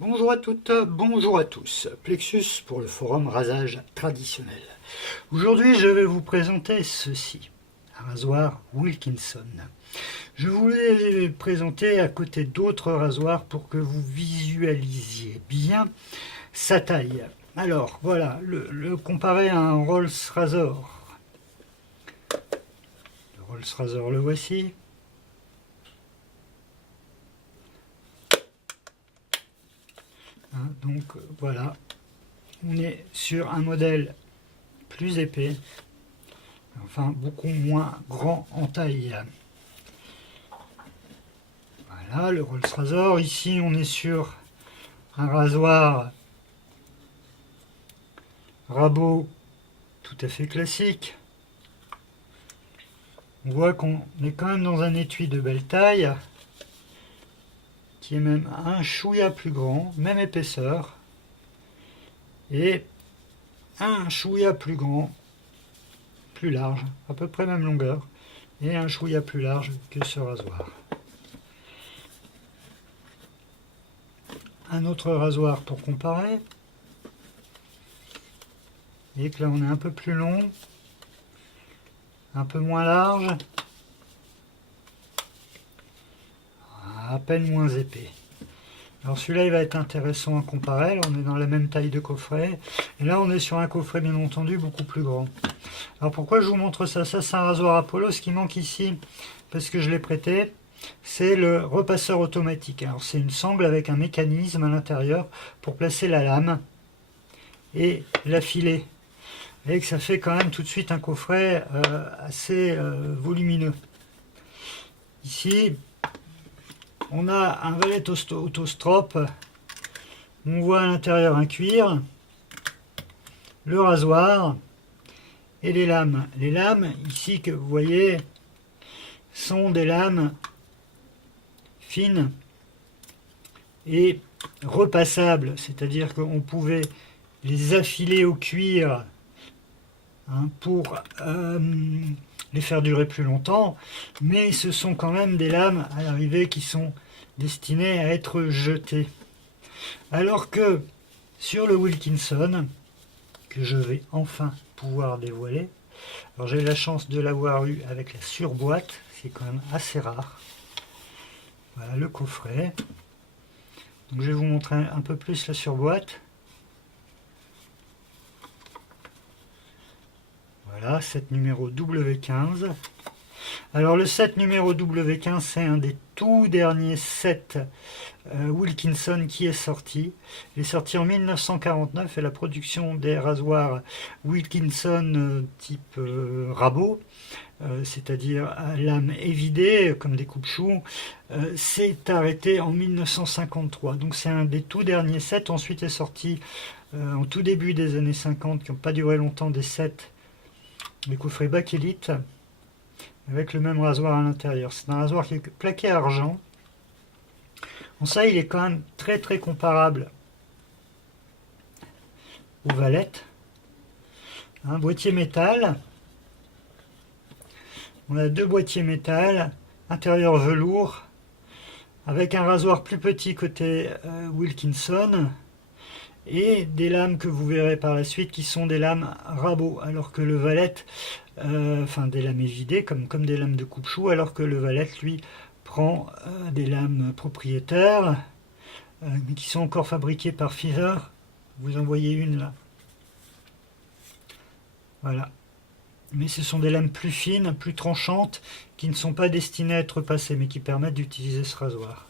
Bonjour à toutes, bonjour à tous. Plexus pour le forum rasage traditionnel. Aujourd'hui, je vais vous présenter ceci, un rasoir Wilkinson. Je vous l'ai présenté à côté d'autres rasoirs pour que vous visualisiez bien sa taille. Alors, voilà, le comparer à un Rolls Razor. Le Rolls Razor, le voici. Donc voilà, on est sur un modèle plus épais, enfin beaucoup moins grand en taille. Voilà le Rolls Razor. Ici on est sur un rasoir rabot tout à fait classique. On voit qu'on est quand même dans un étui de belle taille, qui est même un chouïa plus grand, même épaisseur, et un chouïa plus grand, plus large, à peu près même longueur, et un chouïa plus large que ce rasoir. Un autre rasoir pour comparer, et que là on est un peu plus long, un peu moins large, à peine moins épais. Alors celui-là il va être intéressant à comparer. Là on est dans la même taille de coffret, et là on est sur un coffret bien entendu beaucoup plus grand. Alors pourquoi je vous montre ça? Ça c'est un rasoir Apollo. Ce qui manque ici, parce que je l'ai prêté, c'est le repasseur automatique. Alors c'est une sangle avec un mécanisme à l'intérieur pour placer la lame et l'affiler. Et que ça fait quand même tout de suite un coffret assez volumineux. Ici on a un valet autostrop. On voit à l'intérieur un cuir, le rasoir et les lames. Les lames ici que vous voyez sont des lames fines et repassables, c'est-à-dire qu'on pouvait les affiler au cuir pour les faire durer plus longtemps, mais ce sont quand même des lames à l'arrivée qui sont destinées à être jetées. Alors que sur le Wilkinson, que je vais enfin pouvoir dévoiler, alors j'ai la chance de l'avoir eu avec la surboîte, c'est quand même assez rare. Voilà le coffret. Donc je vais vous montrer un peu plus la surboîte. Voilà, set numéro W15. Alors le set numéro W15, c'est un des tout derniers sets Wilkinson qui est sorti. Il est sorti en 1949 et la production des rasoirs Wilkinson type rabot, c'est-à-dire à lame évidée comme des coupe-choux, s'est arrêtée en 1953. Donc c'est un des tout derniers sets. Ensuite est sorti en tout début des années 50, qui n'ont pas duré longtemps, des sets, des coffrets bakélite avec le même rasoir à l'intérieur. C'est un rasoir qui est plaqué à argent. Bon, ça il est quand même très très comparable aux valettes. Un boîtier métal. On a deux boîtiers métal, intérieur velours, avec un rasoir plus petit côté Wilkinson, et des lames que vous verrez par la suite qui sont des lames rabot, alors que le valette, enfin des lames évidées comme des lames de coupe-chou, alors que le valette lui prend des lames propriétaires qui sont encore fabriquées par Feather. Vous en voyez une là, voilà, mais ce sont des lames plus fines, plus tranchantes, qui ne sont pas destinées à être passées, mais qui permettent d'utiliser ce rasoir.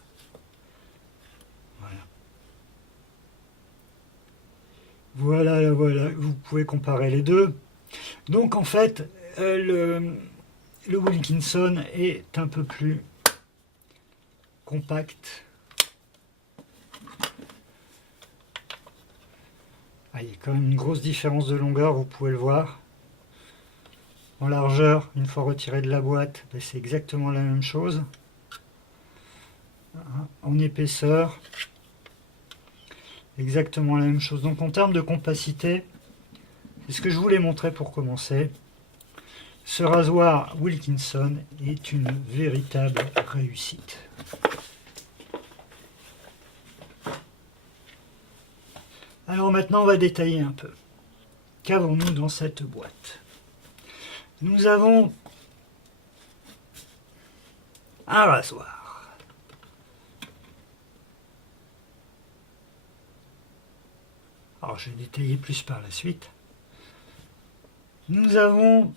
Voilà, vous pouvez comparer les deux. Donc en fait, le Wilkinson est un peu plus compact. Ah, il y a quand même une grosse différence de longueur, vous pouvez le voir. En largeur, une fois retiré de la boîte, c'est exactement la même chose. En épaisseur, exactement la même chose. Donc en termes de compacité, c'est ce que je voulais montrer pour commencer. Ce rasoir Wilkinson est une véritable réussite. Alors maintenant, on va détailler un peu. Qu'avons-nous dans cette boîte? Nous avons un rasoir. Alors, je vais détailler plus par la suite. Nous avons...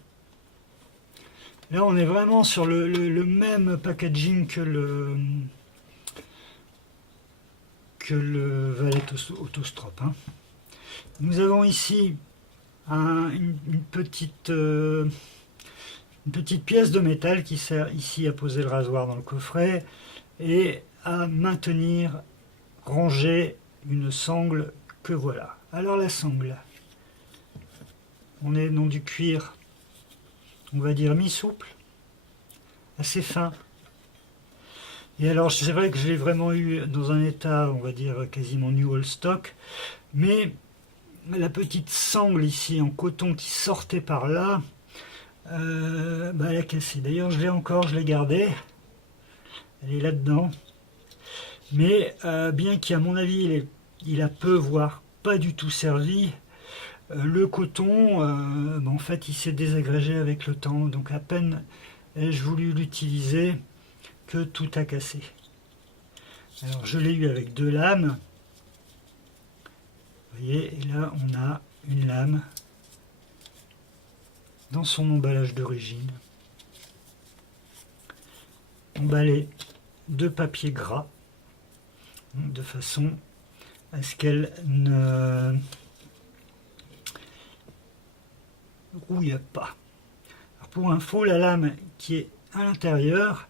Là, on est vraiment sur le même packaging que le Valet Autostrop. Hein. Nous avons ici une petite pièce de métal qui sert ici à poser le rasoir dans le coffret et à maintenir rangée une sangle que voilà. Alors la sangle, on est dans du cuir, on va dire mi-souple, assez fin. Et alors c'est vrai que je l'ai vraiment eu dans un état, on va dire quasiment new all stock, mais la petite sangle ici en coton qui sortait par là, elle a cassé. D'ailleurs je l'ai encore, je l'ai gardée, elle est là-dedans. Mais bien qu'à mon avis il a peu, voire pas du tout servi, le coton, en fait il s'est désagrégé avec le temps, donc à peine ai-je voulu l'utiliser que tout a cassé. Alors je l'ai eu avec 2 lames, vous voyez, et là on a une lame dans son emballage d'origine, emballée de papier gras, de façon à ce qu'elle ne rouille pas. Alors pour info, la lame qui est à l'intérieur,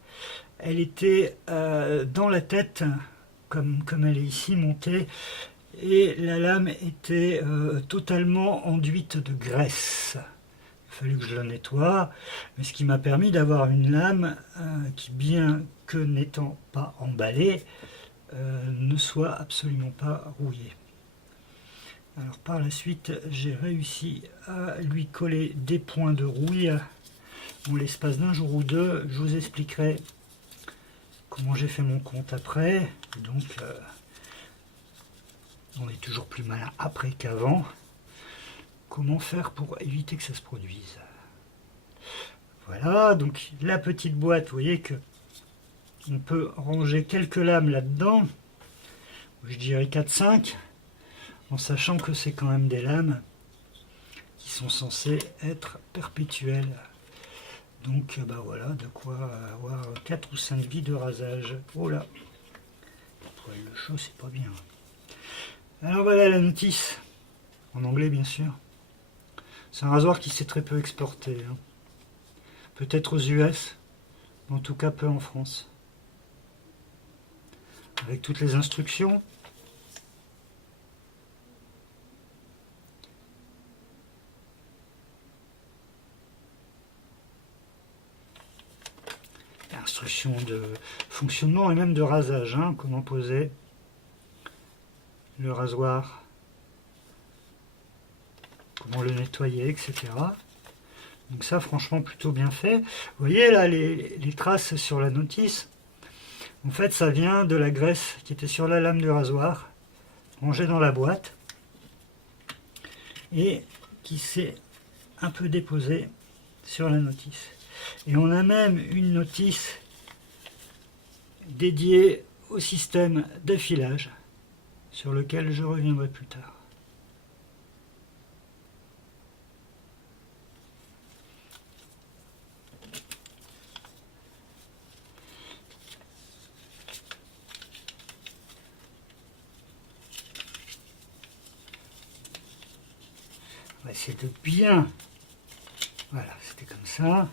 elle était dans la tête, comme elle est ici montée, et la lame était totalement enduite de graisse. Il a fallu que je la nettoie, mais ce qui m'a permis d'avoir une lame qui, bien que n'étant pas emballée, ne soit absolument pas rouillée. Alors par la suite, j'ai réussi à lui coller des points de rouille en l'espace d'un jour ou deux. Je vous expliquerai comment j'ai fait mon compte après. Donc on est toujours plus malin après qu'avant. Comment faire pour éviter que ça se produise? Voilà, donc la petite boîte, vous voyez que on peut ranger quelques lames là-dedans, je dirais 4-5, en sachant que c'est quand même des lames qui sont censées être perpétuelles. Donc voilà, de quoi avoir 4 ou 5 vies de rasage. Oh là, le chaud c'est pas bien. Alors voilà la notice, en anglais bien sûr. C'est un rasoir qui s'est très peu exporté. Hein. Peut-être aux US, mais en tout cas peu en France. Avec toutes les instructions. Instructions de fonctionnement et même de rasage. Hein, comment poser le rasoir, comment le nettoyer, etc. Donc ça, franchement, plutôt bien fait. Vous voyez là les traces sur la notice. En fait, ça vient de la graisse qui était sur la lame du rasoir, rangée dans la boîte, et qui s'est un peu déposée sur la notice. Et on a même une notice dédiée au système d'affilage, sur lequel je reviendrai plus tard. On va essayer de bien... Voilà, c'était comme ça.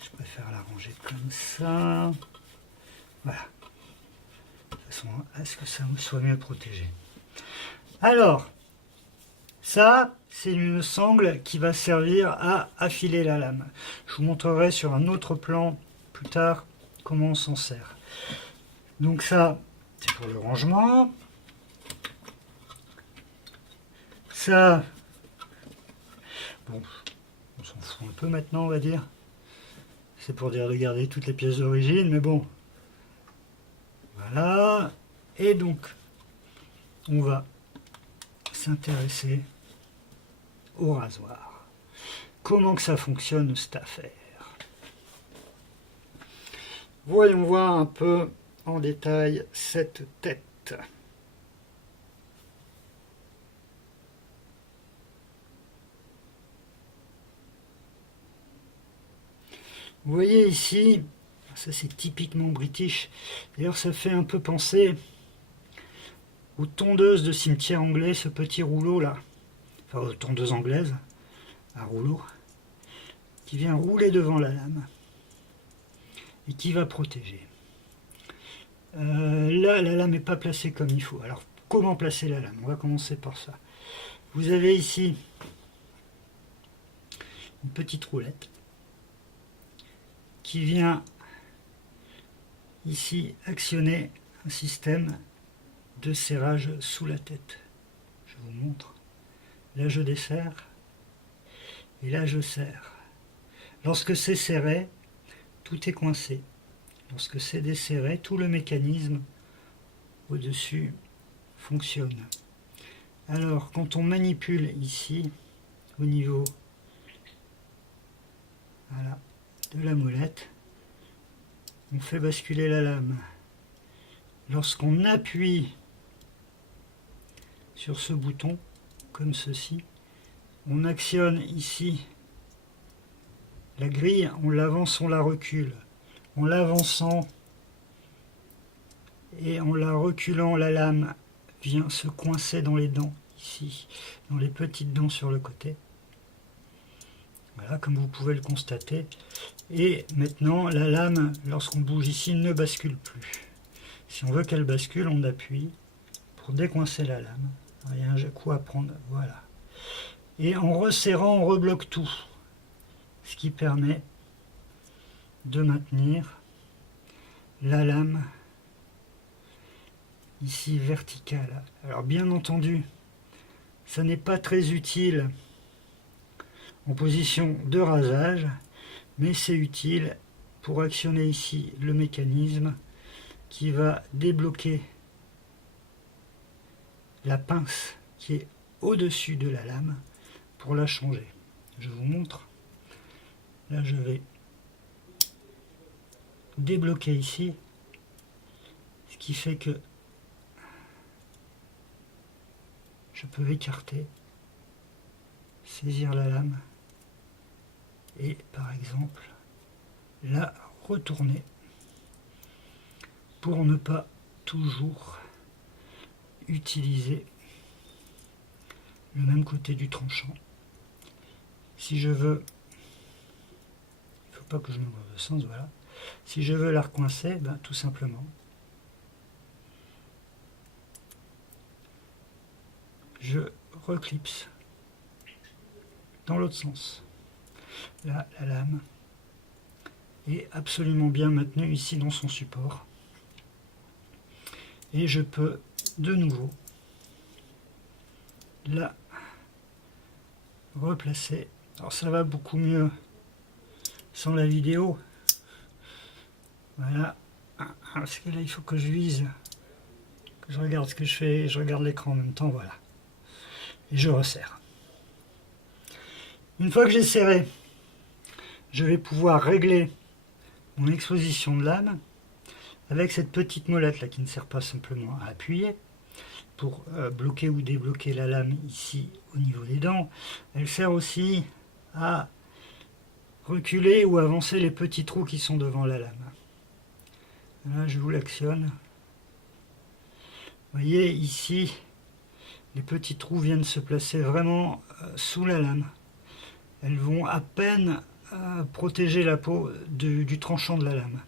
Je préfère la ranger comme ça. Voilà. De façon à ce que ça soit mieux protégé. Alors, ça, c'est une sangle qui va servir à affiler la lame. Je vous montrerai sur un autre plan plus tard comment on s'en sert. Donc ça, c'est pour le rangement. Ça, bon, On s'en fout un peu maintenant, on va dire. C'est pour dire de garder toutes les pièces d'origine, mais bon. Voilà. Et donc, on va s'intéresser au rasoir. Comment que ça fonctionne cette affaire? Voyons voir un peu en détail cette tête. Vous voyez ici, ça c'est typiquement british, d'ailleurs ça fait un peu penser aux tondeuses de cimetière anglais, ce petit rouleau là, enfin aux tondeuses anglaises, un rouleau, qui vient rouler devant la lame et qui va protéger. Là, la lame n'est pas placée comme il faut. Alors, comment placer la lame? On va commencer par ça. Vous avez ici une petite roulette qui vient ici actionner un système de serrage sous la tête. Je vous montre. Là, je desserre et là, je serre. Lorsque c'est serré, tout est coincé. Lorsque c'est desserré, tout le mécanisme au-dessus fonctionne. Alors, quand on manipule ici, au niveau voilà, de la molette, on fait basculer la lame. Lorsqu'on appuie sur ce bouton, comme ceci, on actionne ici la grille, on l'avance, on la recule. En l'avançant et en la reculant, la lame vient se coincer dans les dents, ici, dans les petites dents sur le côté. Voilà, comme vous pouvez le constater. Et maintenant, la lame, lorsqu'on bouge ici, ne bascule plus. Si on veut qu'elle bascule, on appuie pour décoincer la lame. Il y a un coup à prendre, voilà. Et en resserrant, on rebloque tout. Ce qui permet de maintenir la lame ici verticale. Alors bien entendu, ça n'est pas très utile en position de rasage, mais c'est utile pour actionner ici le mécanisme qui va débloquer la pince qui est au-dessus de la lame pour la changer. Je vous montre. Là, je vais débloquer ici, ce qui fait que je peux écarter, saisir la lame et par exemple la retourner pour ne pas toujours utiliser le même côté du tranchant. Si je veux, il ne faut pas que je me mouve de sens, voilà. Si je veux la recoincer, ben, tout simplement, je reclipse dans l'autre sens. Là, la lame est absolument bien maintenue ici dans son support. Et je peux de nouveau la replacer. Alors ça va beaucoup mieux sans la vidéo. Voilà. Parce que là, il faut que je vise, que je regarde ce que je fais, je regarde l'écran en même temps, voilà. Et je resserre. Une fois que j'ai serré, je vais pouvoir régler mon exposition de lame avec cette petite molette là qui ne sert pas simplement à appuyer pour bloquer ou débloquer la lame ici au niveau des dents. Elle sert aussi à reculer ou avancer les petits trous qui sont devant la lame. Là, je vous l'actionne. Vous voyez ici, les petits trous viennent se placer vraiment sous la lame. Elles vont à peine protéger la peau du tranchant de la lame.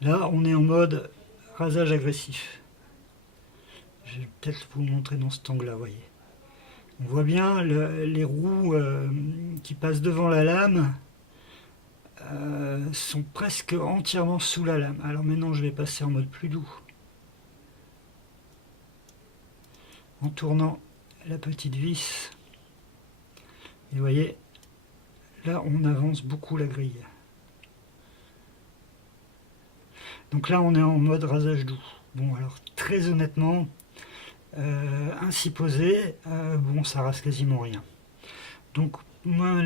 Là, on est en mode rasage agressif. Je vais peut-être vous montrer dans cet angle-là, vous voyez. On voit bien les roues qui passent devant la lame sont presque entièrement sous la lame. Alors maintenant, je vais passer en mode plus doux. En tournant la petite vis. Et vous voyez, là on avance beaucoup la grille. Donc là on est en mode rasage doux. Bon alors très honnêtement, ainsi posé, bon ça rase quasiment rien. Donc moi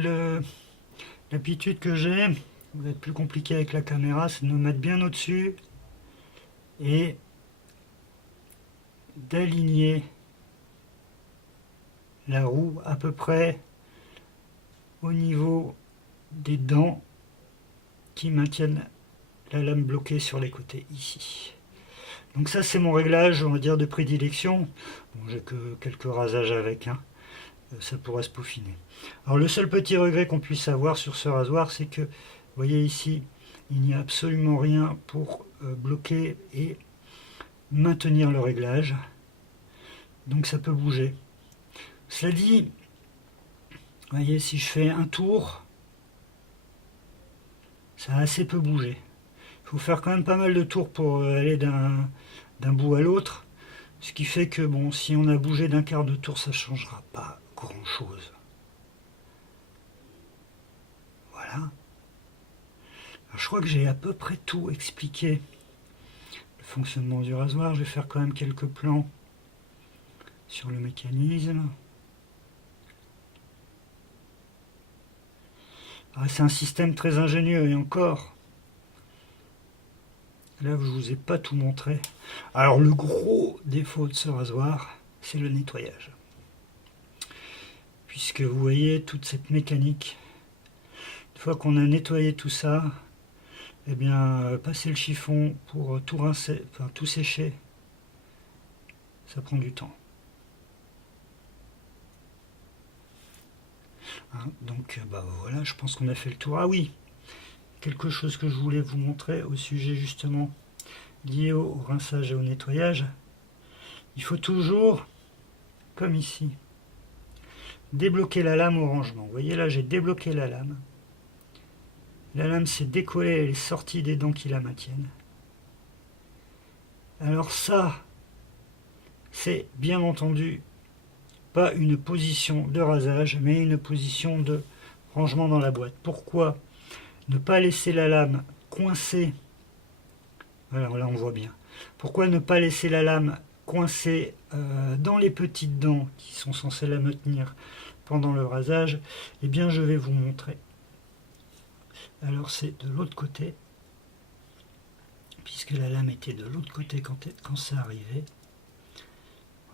l'habitude que j'ai, ça va être plus compliqué avec la caméra, c'est de me mettre bien au-dessus et d'aligner la roue à peu près au niveau des dents qui maintiennent la lame bloquée sur les côtés ici. Donc ça c'est mon réglage, on va dire, de prédilection. Bon, j'ai que quelques rasages avec, hein. Ça pourrait se peaufiner. Alors le seul petit regret qu'on puisse avoir sur ce rasoir, c'est que, vous voyez ici, il n'y a absolument rien pour bloquer et maintenir le réglage. Donc ça peut bouger. Cela dit, vous voyez, si je fais un tour, ça a assez peu bougé. Il faut faire quand même pas mal de tours pour aller d'un bout à l'autre. Ce qui fait que, bon, si on a bougé d'un quart de tour, ça ne changera pas grand-chose. Voilà. Alors, je crois que j'ai à peu près tout expliqué. Le fonctionnement du rasoir. Je vais faire quand même quelques plans sur le mécanisme. Ah, c'est un système très ingénieux, et encore, là je vous ai pas tout montré. Alors le gros défaut de ce rasoir, c'est le nettoyage. Puisque vous voyez toute cette mécanique, une fois qu'on a nettoyé tout ça, eh bien passer le chiffon pour tout rincer, enfin tout sécher, ça prend du temps. Hein, donc bah voilà, je pense qu'on a fait le tour. Ah oui, quelque chose que je voulais vous montrer au sujet justement lié au rinçage et au nettoyage. Il faut toujours, comme ici, débloquer la lame au rangement. Vous voyez là, j'ai débloqué la lame. La lame s'est décollée, elle est sortie des dents qui la maintiennent. Alors ça, c'est bien entendu pas une position de rasage, mais une position de rangement dans la boîte. Pourquoi ne pas laisser la lame coincée? Alors là on voit bien. Pourquoi ne pas laisser la lame coincée dans les petites dents qui sont censées la maintenir pendant le rasage? Eh bien je vais vous montrer. Alors c'est de l'autre côté, puisque la lame était de l'autre côté quand ça arrivait.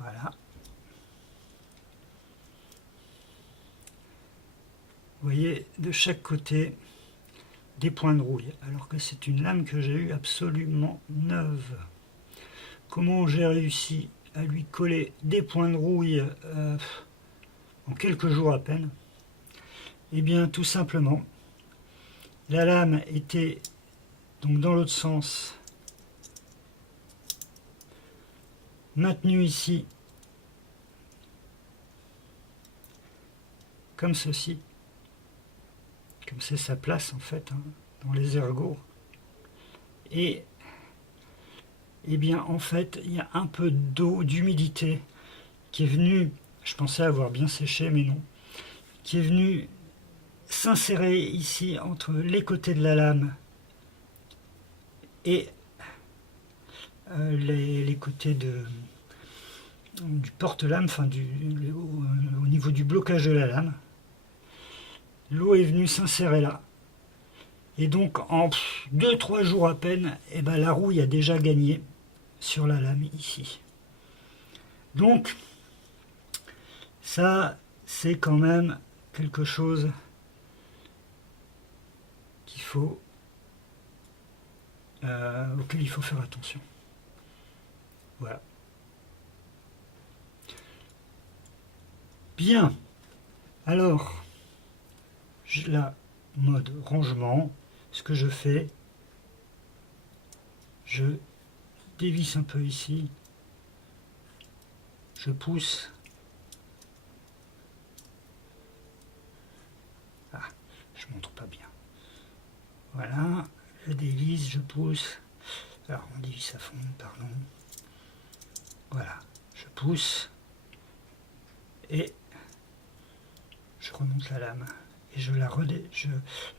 Voilà. Vous voyez de chaque côté des points de rouille, alors que c'est une lame que j'ai eue absolument neuve. Comment j'ai réussi à lui coller des points de rouille en quelques jours à peine? Eh bien tout simplement, la lame était donc dans l'autre sens, maintenue ici, comme ceci, comme c'est sa place en fait, hein, dans les ergots. Et bien en fait, il y a un peu d'eau, d'humidité qui est venue, je pensais avoir bien séché, mais non, qui est venue s'insérer ici entre les côtés de la lame et les côtés du porte-lame, enfin au niveau du blocage de la lame. L'eau est venue s'insérer là. Et donc en 2-3 jours à peine, eh ben, la rouille a déjà gagné sur la lame ici. Donc ça c'est quand même quelque chose qu'il faut auquel il faut faire attention. Voilà. Bien. Alors, la mode rangement, ce que je fais, je dévisse un peu ici, je pousse. Ah, je montre pas bien. Voilà, je dévisse, je pousse. Alors, on dévisse à fond, pardon. Voilà, je pousse et je remonte la lame et et je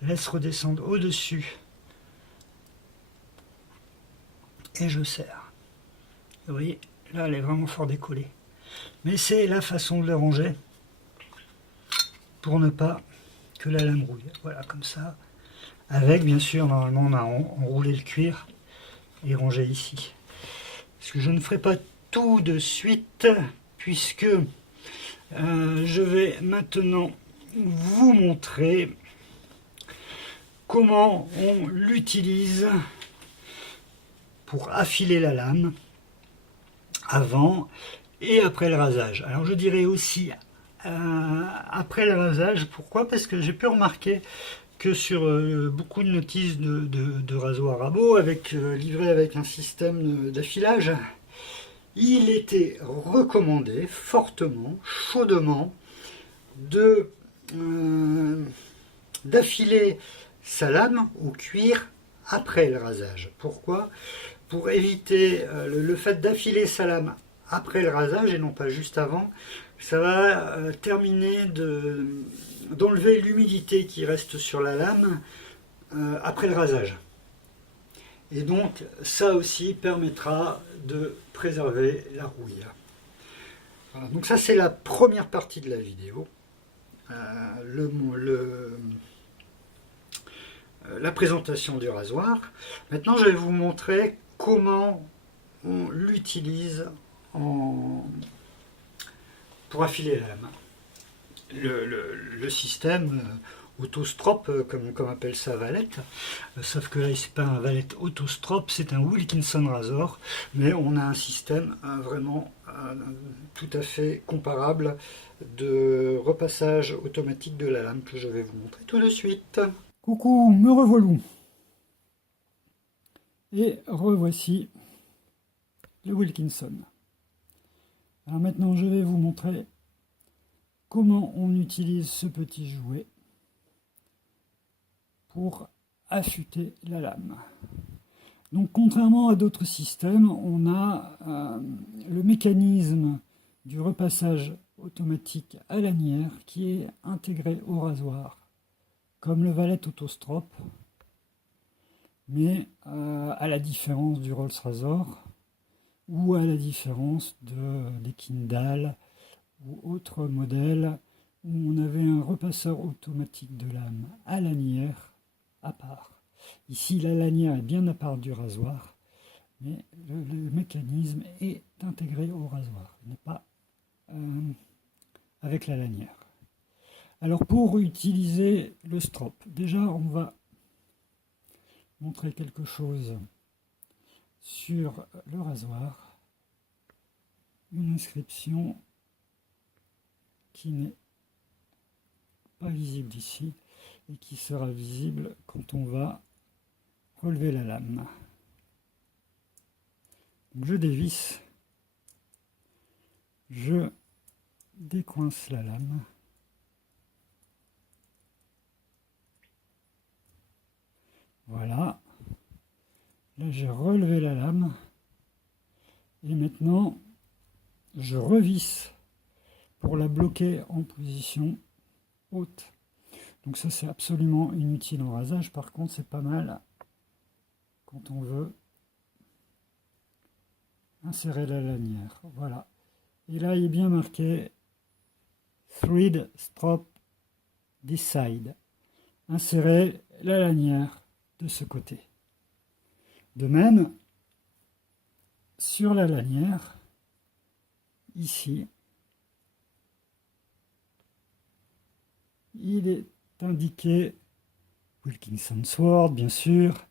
laisse redescendre au-dessus et je serre. Vous voyez, là elle est vraiment fort décollée. Mais c'est la façon de le ranger pour ne pas que la lame rouille. Voilà, comme ça. Avec, bien sûr, normalement on a enroulé le cuir et rangé ici. Parce que je ne ferai pas tout de suite, puisque je vais maintenant vous montrer comment on l'utilise pour affiler la lame avant et après le rasage. Alors je dirais aussi après le rasage, pourquoi? Parce que j'ai pu remarquer que sur beaucoup de notices de rasoir rabot livré avec un système d'affilage, il était recommandé fortement, chaudement, d'affiler sa lame au cuir après le rasage. Pourquoi? Pour éviter le fait d'affiler sa lame après le rasage et non pas juste avant, ça va terminer d'enlever l'humidité qui reste sur la lame après le rasage. Et donc ça aussi permettra de préserver la rouille. Voilà, donc ça c'est la première partie de la vidéo. La présentation du rasoir. Maintenant je vais vous montrer comment on l'utilise pour affiler la lame. Le système autostrop, comme appelle ça Valette, sauf que là c'est pas un Valette autostrop, c'est un Wilkinson Razor, mais on a un système vraiment tout à fait comparable de repassage automatique de la lame que je vais vous montrer tout de suite. Coucou, me revoilou. Et revoici le Wilkinson. Alors maintenant je vais vous montrer comment on utilise ce petit jouet pour affûter la lame. Donc contrairement à d'autres systèmes, on a le mécanisme du repassage automatique à lanière qui est intégré au rasoir, comme le Valette Autostrop, mais à la différence du Rolls Razor ou à la différence des Kindle ou autres modèles où on avait un repasseur automatique de lame à lanière à part. Ici, la lanière est bien à part du rasoir, mais le mécanisme est intégré au rasoir, il n'est pas avec la lanière. Alors pour utiliser le strop, déjà on va montrer quelque chose sur le rasoir, une inscription qui n'est pas visible ici et qui sera visible quand on va relever la lame. Donc je dévisse, je décoince la lame, voilà, là j'ai relevé la lame et maintenant je revisse pour la bloquer en position haute. Donc ça c'est absolument inutile en rasage, par contre c'est pas mal quand on veut insérer la lanière. Voilà. Et là il est bien marqué Thread Strop this side. Insérer la lanière de ce côté. De même, sur la lanière, ici, il est indiqué Wilkinson Sword, bien sûr,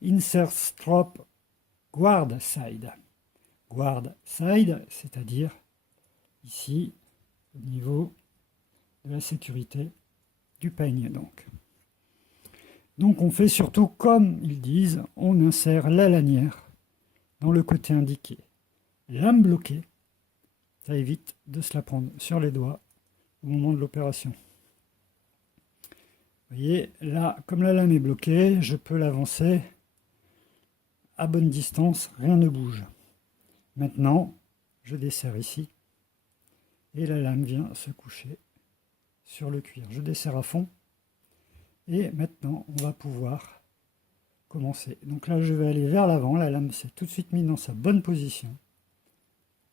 Insert Strop Guard Side. Guard Side, c'est-à-dire ici, au niveau de la sécurité du peigne. Donc on fait surtout comme ils disent, on insère la lanière dans le côté indiqué. Lame bloquée, ça évite de se la prendre sur les doigts au moment de l'opération. Vous voyez, là, comme la lame est bloquée, je peux l'avancer à bonne distance, rien ne bouge. Maintenant, je desserre ici et la lame vient se coucher sur le cuir. Je desserre à fond Et maintenant, on va pouvoir commencer. Donc là, je vais aller vers l'avant. La lame s'est tout de suite mise dans sa bonne position.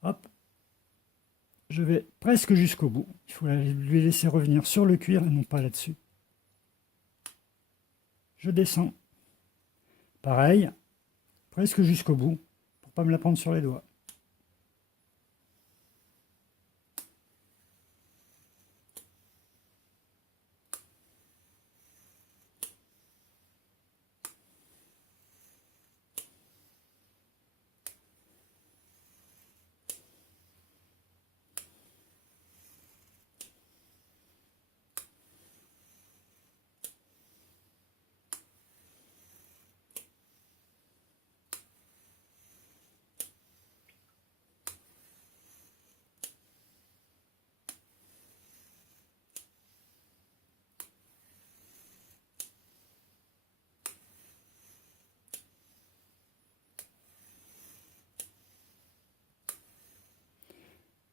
Hop. Je vais presque jusqu'au bout. Il faut lui laisser revenir sur le cuir et non pas là-dessus. Je descends. Pareil, presque jusqu'au bout, pour ne pas me la prendre sur les doigts.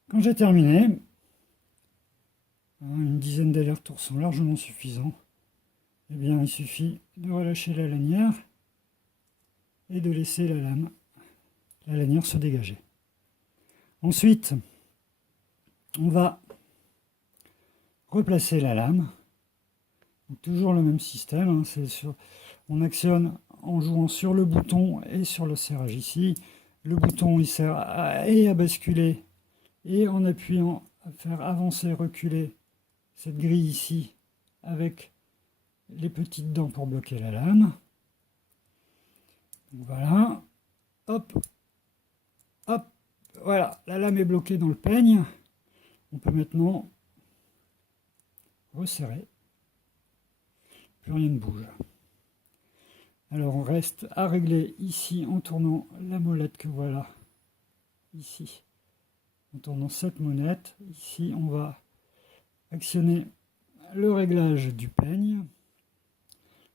Quand j'ai terminé, une dizaine d'allers-retours sont largement suffisants. Eh bien, il suffit de relâcher la lanière et de laisser la lanière se dégager. Ensuite, on va replacer la lame. Donc, toujours le même système, hein, on actionne en jouant sur le bouton et sur le serrage ici. Le bouton il sert à basculer et en appuyant à faire avancer, reculer cette grille ici avec les petites dents pour bloquer la lame. Donc voilà, hop, hop, voilà, la lame est bloquée dans le peigne. On peut maintenant resserrer, plus rien ne bouge. Alors on reste à régler ici en tournant la molette que voilà, ici, en tournant cette monette. Ici on va actionner le réglage du peigne.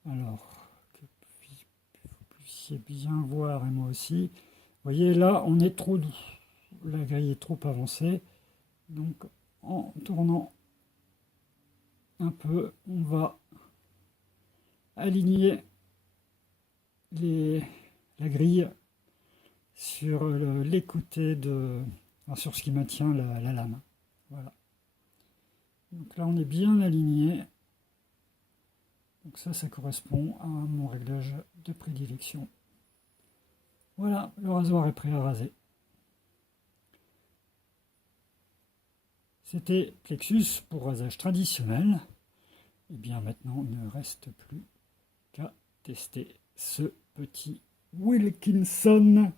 Alors, que vous puissiez bien voir, et moi aussi. Vous voyez, là, on est trop doux. La grille est trop avancée. Donc, en tournant un peu, on va aligner la grille sur les côtés sur ce qui maintient la lame. Voilà. Donc là, on est bien aligné. Donc ça correspond à mon réglage de prédilection. Voilà, le rasoir est prêt à raser. C'était Plexus pour rasage traditionnel. Et bien maintenant, il ne reste plus qu'à tester ce petit Wilkinson